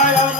Bye.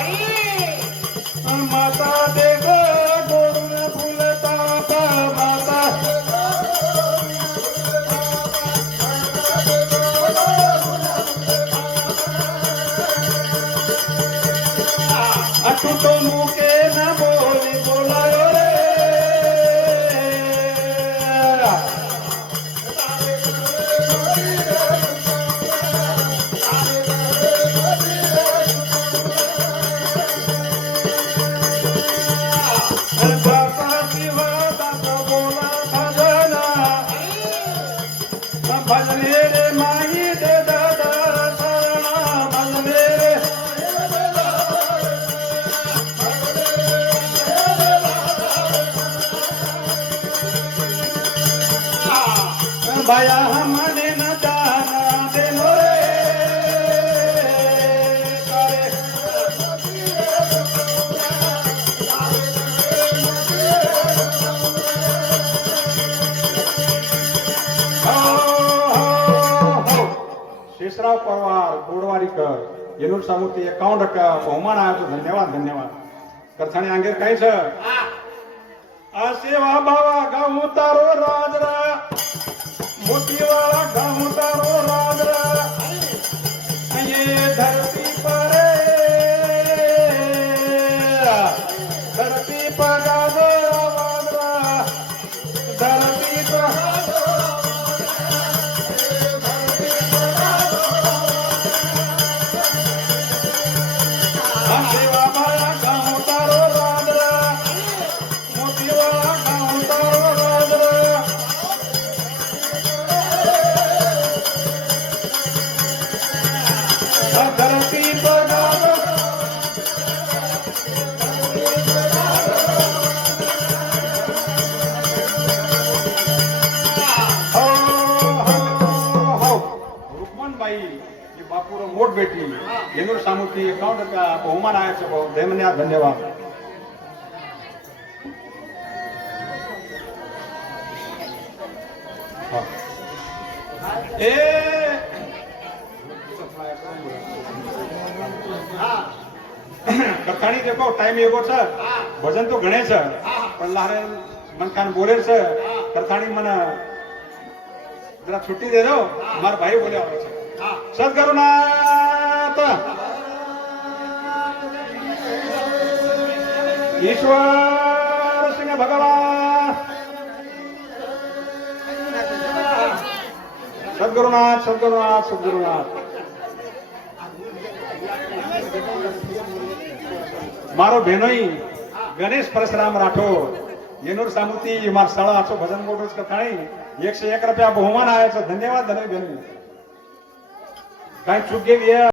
como बाया हमने न जाना करे हो, हो, हो. शेषराव पवार गोडवाडीकर येनूर सामुती एकावन्न टक्का बहुमान आहे. तो धन्यवाद धन्यवाद. करथाणे अंगेर काही छ सेवा बाबा गाऊ तारो राजरा. मोतीवाला ಬೆಂಗಳೂರು ಸಾಮೂರ್ತಿ ಅಕೌಂಟ್ ಬಹುಮಾನ ಆಯಿಸಬೇಕು ದೈಮನ್ಯ ಧನ್ಯವಾದ ಏ કથાણી દેખો ટાઈમ એવો છે. ભજન તો ગણે છે. પણ લારે મનકાન બોલે છે. કથાણી મને જરા છૂટી દેજો મારા ભાઈ બોલ્યા આવે છે. સદગુરુના સદગુરુનાથ ઈશ્વર સિંહ ભગવાન સદગુરુનાથ સદગુરુનાથ સદગુરુનાથ મારો બહેનોઈ ગણેશ પરશુરામ રાઠોડ येनूर सामुती मार स्थळ आचो भजन मोठोच कथाणी एकशे एक रुपया बहुमान आहे धन्यवाद धन्यवाद काय चूक गेली आहे